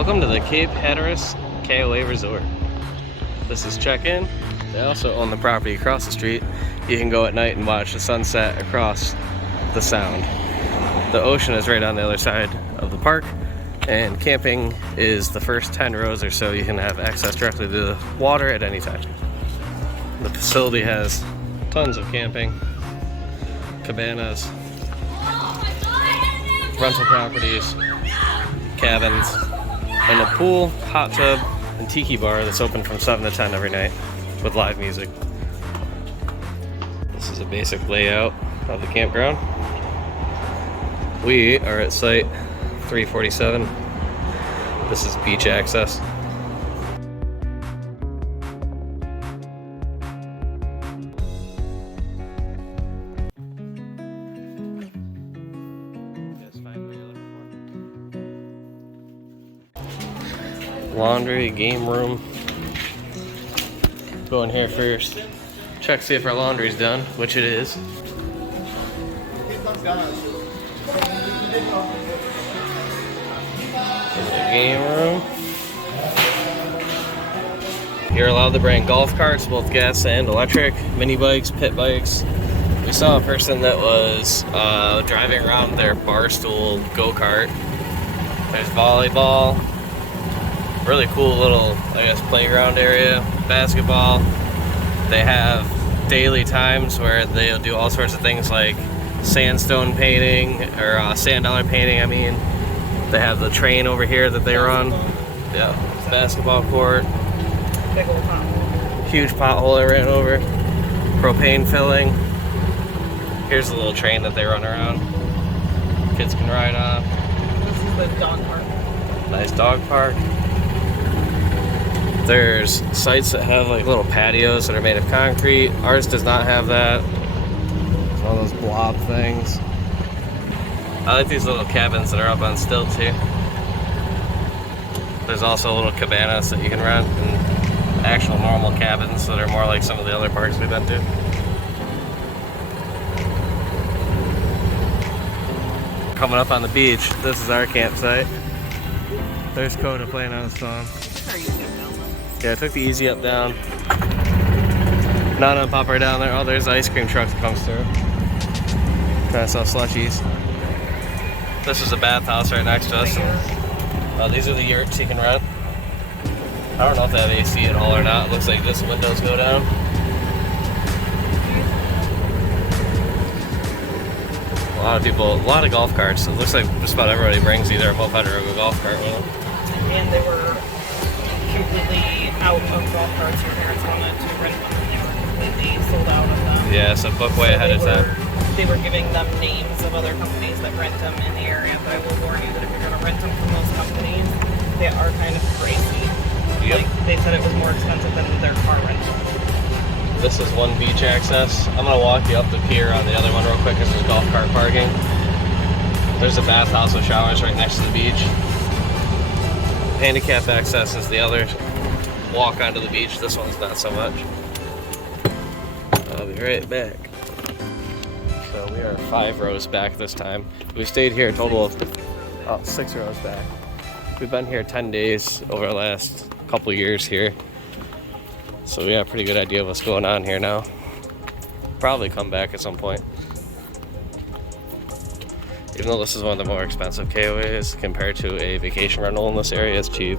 Welcome to the Hatteras KOA Resort. This is check-in. They also own the property across the street. You can go at night and watch the sunset across the sound. The ocean is right on the other side of the park, and camping is the first 10 rows or so. You can have access directly to the water at any time. The facility has tons of camping, cabanas, rental properties, cabins, and a pool, hot tub, and tiki bar that's open from 7 to 10 every night with live music. This is a basic layout of the campground. We are at site 347. This is beach access. Laundry, game room. Go in here first. Check, see if our laundry's done, which it is. Game room. You're allowed to bring golf carts, both gas and electric, mini bikes, pit bikes. We saw a person that was driving around their bar stool go-kart. There's volleyball. Really cool little, I guess, playground area. Basketball. They have daily times where they'll do all sorts of things like sandstone painting, or sand dollar painting, I mean. They have the train over here that they run. Yeah, basketball court. Big old pothole. Huge pothole I ran over. Propane filling. Here's the little train that they run around. Kids can ride on. This is the dog park. Nice dog park. There's sites that have like little patios that are made of concrete. Ours does not have that. It's one of those blob things. I like these little cabins that are up on stilts here. There's also little cabanas that you can rent, and actual normal cabins that are more like some of the other parks we've been to. Coming up on the beach, this is our campsite. There's Coda playing on his phone. Yeah, I took the easy up down. Not on Popper down there. Oh, there's the ice cream truck that comes through. Trying to sell slushies. This is a bathhouse right next to us. These are the yurts you can rent. I don't know if they have AC at all or not. It looks like this windows go down. A lot of people, a lot of golf carts. It looks like just about everybody brings either a moped or a golf cart with them. And they were completely out of golf carts. Your parents wanted to rent them, and they were completely sold out of them. Yeah, so book way ahead of time. They were giving them names of other companies that rent them in the area, but I will warn you that if you're going to rent them from those companies, they are kind of crazy. Yep. Like, they said it was more expensive than their car rental. This is one beach access. I'm going to walk you up the pier on the other one real quick because there's golf cart parking. There's a bathhouse with showers right next to the beach. Handicap access is the other walk onto the beach. This one's not so much. I'll be right back. So we are 5 rows back this time. We stayed here a total of 6 rows back. We've been here 10 days over the last couple years here. So we have a pretty good idea of what's going on here now. Probably come back at some point. Even though this is one of the more expensive KOAs compared to a vacation rental in this area, it's cheap.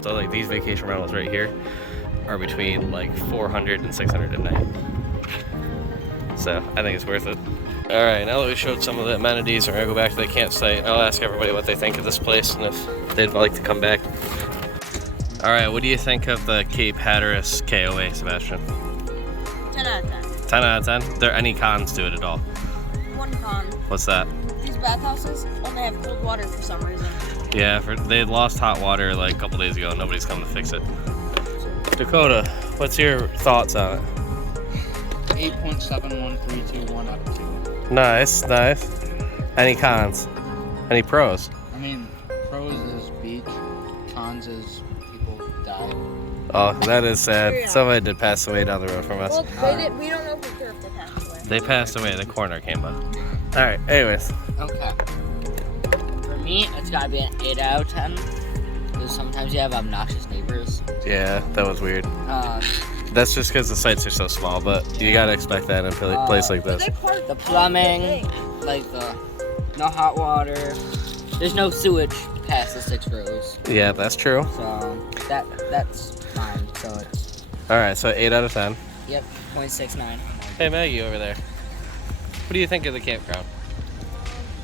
So like these vacation rentals right here are between like $400 and $600 a night. So I think it's worth it. All right, now that we showed some of the amenities, we're gonna go back to the campsite. I'll ask everybody what they think of this place and if they'd like to come back. All right, what do you think of the Cape Hatteras KOA, Sebastian? 10 out of 10. 10 out of 10? Are there any cons to it at all? One con. What's that? These bathhouses only have cold water for some reason. Yeah, they lost hot water like a couple days ago. Nobody's come to fix it. Dakota, what's your thoughts on it? 8.71321 out of 2. Nice, nice. Any cons? Any pros? I mean, pros is beach, cons is people die. Oh, that is sad. Yeah. Somebody did pass away down the road from us. Well, we don't know for sure if they passed away. They passed away. The coroner came by. All right. Anyways, Okay. For me, it's gotta be an 8 out of 10. Because sometimes you have obnoxious neighbors. yeah, that was weird. That's just because the sites are so small, but you gotta expect that in a place like this. The plumbing, like no hot water. There's no sewage past the 6 rows. Yeah, that's true. So that's fine. So it's All right, so 8 out of 10. yep, 0.69. Hey, Maggie over there. What do you think of the campground?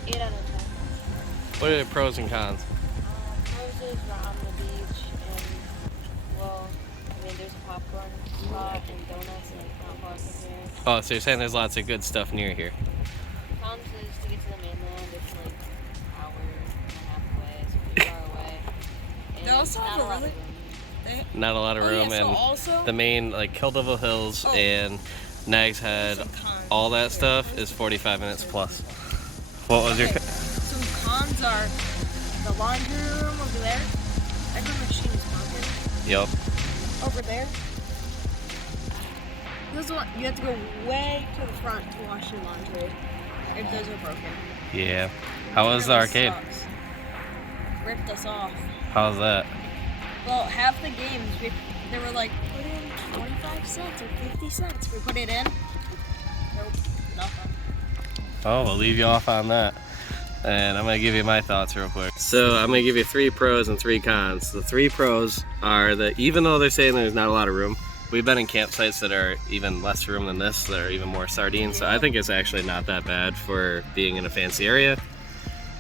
8 out of 10. What are the pros and cons? Houses are on the beach, and well, I mean, there's a popcorn spot and donuts and compost in here. Oh, so you're saying there's lots of good stuff near here. Cons is to get to the mainland. It's like an hour and a half away. It's pretty far away. And They also not have a a lot of really- room. Not a lot of room, so and also the main, like Kildeville Hills and Nags Head, some cons. all that stuff is 45 minutes plus. What was your... Some cons are the laundry room over there. Every machine is broken. Yup. Over there. This one, you have to go way to the front to wash your laundry. If those are broken. Yeah. How was the Really arcade? sucks. Ripped us off. How was that? Well, half the games, they were like, put in 25 cents or 50 cents. We put it in. Nope, nothing. Oh, we'll leave you off on that. And I'm going to give you my thoughts real quick. So I'm going to give you 3 pros and 3 cons. The 3 pros are that even though they're saying there's not a lot of room, we've been in campsites that are even less room than this, that are even more sardines. So I think it's actually not that bad for being in a fancy area.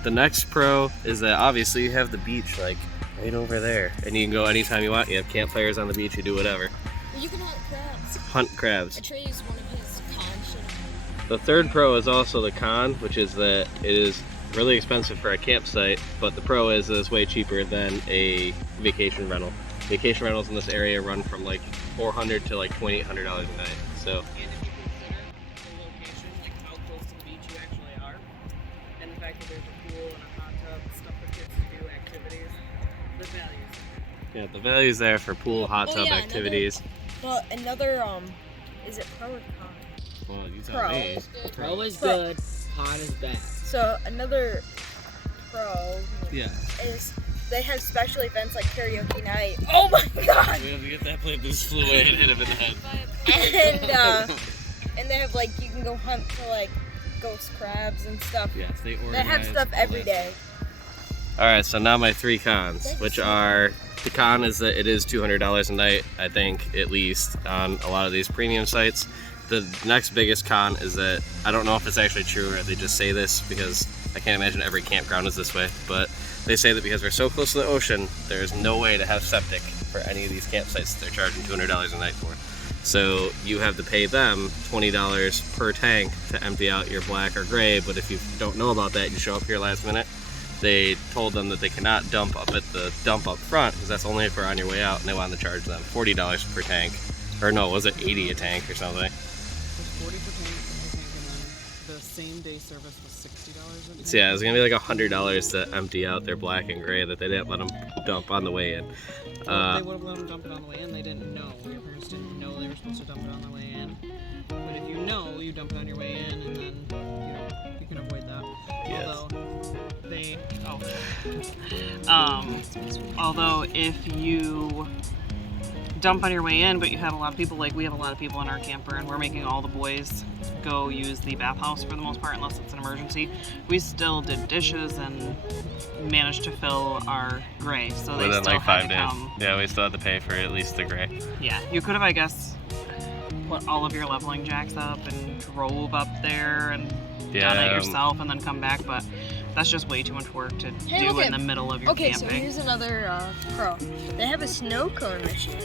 The next pro is that obviously you have the beach like right over there. And you can go anytime you want. You have campfires on the beach, you do whatever. You can hunt crabs. Hunt crabs. Atreus, one of his cons. The third pro is also the con, which is that it is really expensive for a campsite, but the pro is that it's way cheaper than a vacation rental. Vacation rentals in this area run from like $400 to like $2,800 a night. So And if you consider the location, like how close to the beach you actually are, and the fact that there's a pool and a hot tub, stuff for kids to do, activities, the values. yeah, the value's there for pool, hot tub yeah, activities. But another, is it pro or con? Well, you tell Pro. me. Pro is good, con is bad. So another pro Yeah. is they have special events like karaoke night. Oh my god! We have to get that plane that just flew away and hit him in the head. And they have like you can go hunt for like ghost crabs and stuff. Yes, they They have stuff every day. Alright, so now my 3 cons, which are, the con is that it is $200 a night, I think, at least, on a lot of these premium sites. The next biggest con is that, I don't know if it's actually true or if they just say this, because I can't imagine every campground is this way, but they say that because we're so close to the ocean, there's no way to have septic for any of these campsites that they're charging $200 a night for. So you have to pay them $20 per tank to empty out your black or gray, but if you don't know about that, you show up here last minute, they told them that they cannot dump up at the dump up front because that's only if we're on your way out, and they wanted to charge them $40 per tank. Or no, was it 80 a tank or something? It was 40 per tank, and then the same day service was $60 a tank. So yeah, it was gonna be like $100 to empty out their black and gray that they didn't let them dump on the way in. Well, they would have let them dump it on the way in. They didn't know. Your parents didn't know they were supposed to dump it on the way in. But if you know, you dump it on your way in, and then you can avoid that. Yes. Although if you dump on your way in, but you have a lot of people, like we have a lot of people in our camper, and we're making all the boys go use the bathhouse for the most part, unless it's an emergency. We still did dishes and managed to fill our gray, so they Within still like had 5 to days. come. Yeah, we still had to pay for at least the gray. Yeah, you could have, I guess, put all of your leveling jacks up and drove up there and done it yourself and then come back, but That's just way too much work to Hey, do look in at- the middle of your Okay, so camping. here's another pro. They have a snow cone machine.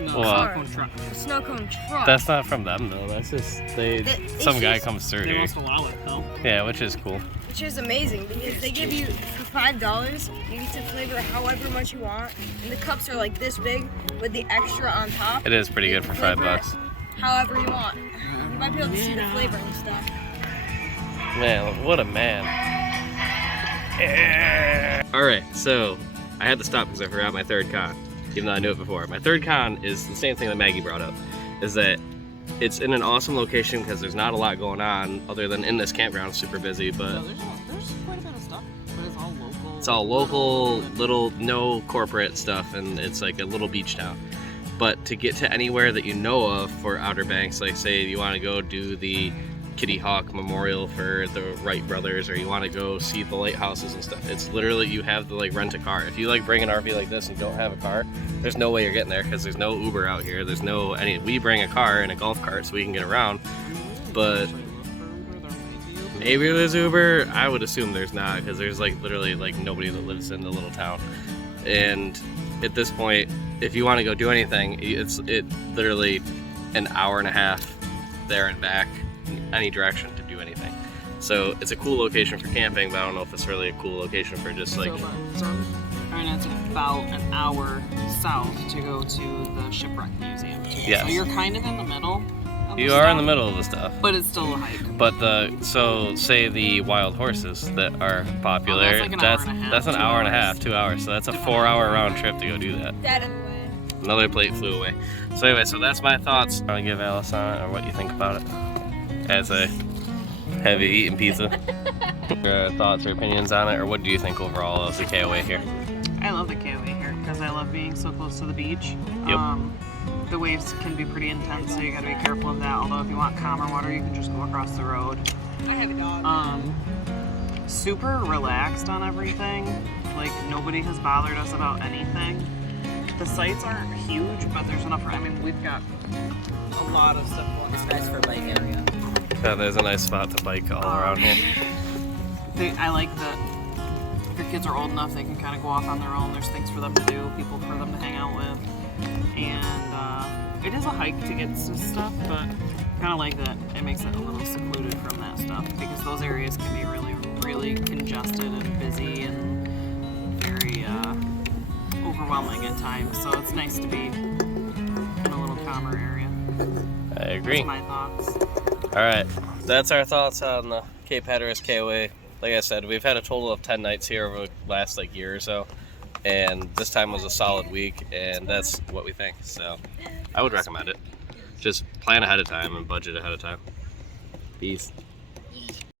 No, What? snow cone truck. A snow cone truck. That's not from them though. That's just It's some guy just- comes through They here. must allow it though. Yeah, which is cool. Which is amazing because they give you for $5, you get to flavor however much you want, and the cups are like this big with the extra on top. It is pretty good for Flavor it $5. However you want. You might be able to see the flavor and stuff. Man, what a man. All right, so I had to stop because I forgot my third con, even though I knew it before. My third con is the same thing that Maggie brought up, is that it's in an awesome location because there's not a lot going on other than in this campground, it's super busy, but No, there's quite a bit of stuff, but it's all local. it's all local, little, no corporate stuff, and it's like a little beach town. But to get to anywhere that you know of for Outer Banks, like say you want to go do the Kitty Hawk Memorial for the Wright brothers, or you want to go see the lighthouses and stuff, it's literally, you have to like rent a car. If you like bring an RV like this and don't have a car, there's no way you're getting there because there's no Uber out here. There's no any. We bring a car and a golf cart so we can get around, but maybe there's Uber. I would assume there's not because there's like literally like nobody that lives in the little town. And at this point, if you want to go do anything, it's literally an hour and a half there and back in any direction to do anything. So it's a cool location for camping, but I don't know if it's really a cool location for just like. And it's about an hour south to go to the Shipwreck Museum. Yes. So you're kind of in the middle. Of You the are in stuff, the middle of the stuff. But it's still a hike. But so say the wild horses that are popular, Oh, that's like an hour and a half, that's an 2 hour and a hours. half, 2 hours. So that's a 4-hour round trip to go do that. That in the way. Another plate flew away. So anyway, so that's my thoughts. I want to give Alice on it, or what you think about it as a heavy eating pizza. Your thoughts or opinions on it, or what do you think overall of the KOA here? I love the KOA here because I love being so close to the beach. Yep. The waves can be pretty intense, so you gotta be careful of that. Although if you want calmer water, you can just go across the road. I have a dog. Super relaxed on everything. Like nobody has bothered us about anything. The sites aren't huge, but there's enough. I mean, we've got a lot of stuff going It's on. nice for bike area. Yeah, there's a nice spot to bike all around here. I like that if your kids are old enough, they can kind of go off on their own. There's things for them to do, people for them to hang out with. And it is a hike to get to stuff, but kind of like that it makes it a little secluded from that stuff because those areas can be really, really congested and busy and very overwhelming at times. So it's nice to be in a little calmer area. I agree. That's my thoughts. All right, that's our thoughts on the Cape Hatteras KOA. Like I said, we've had a total of 10 nights here over the last like year or so, and this time was a solid week, and that's what we think. So I would recommend it. Just plan ahead of time and budget ahead of time. Peace.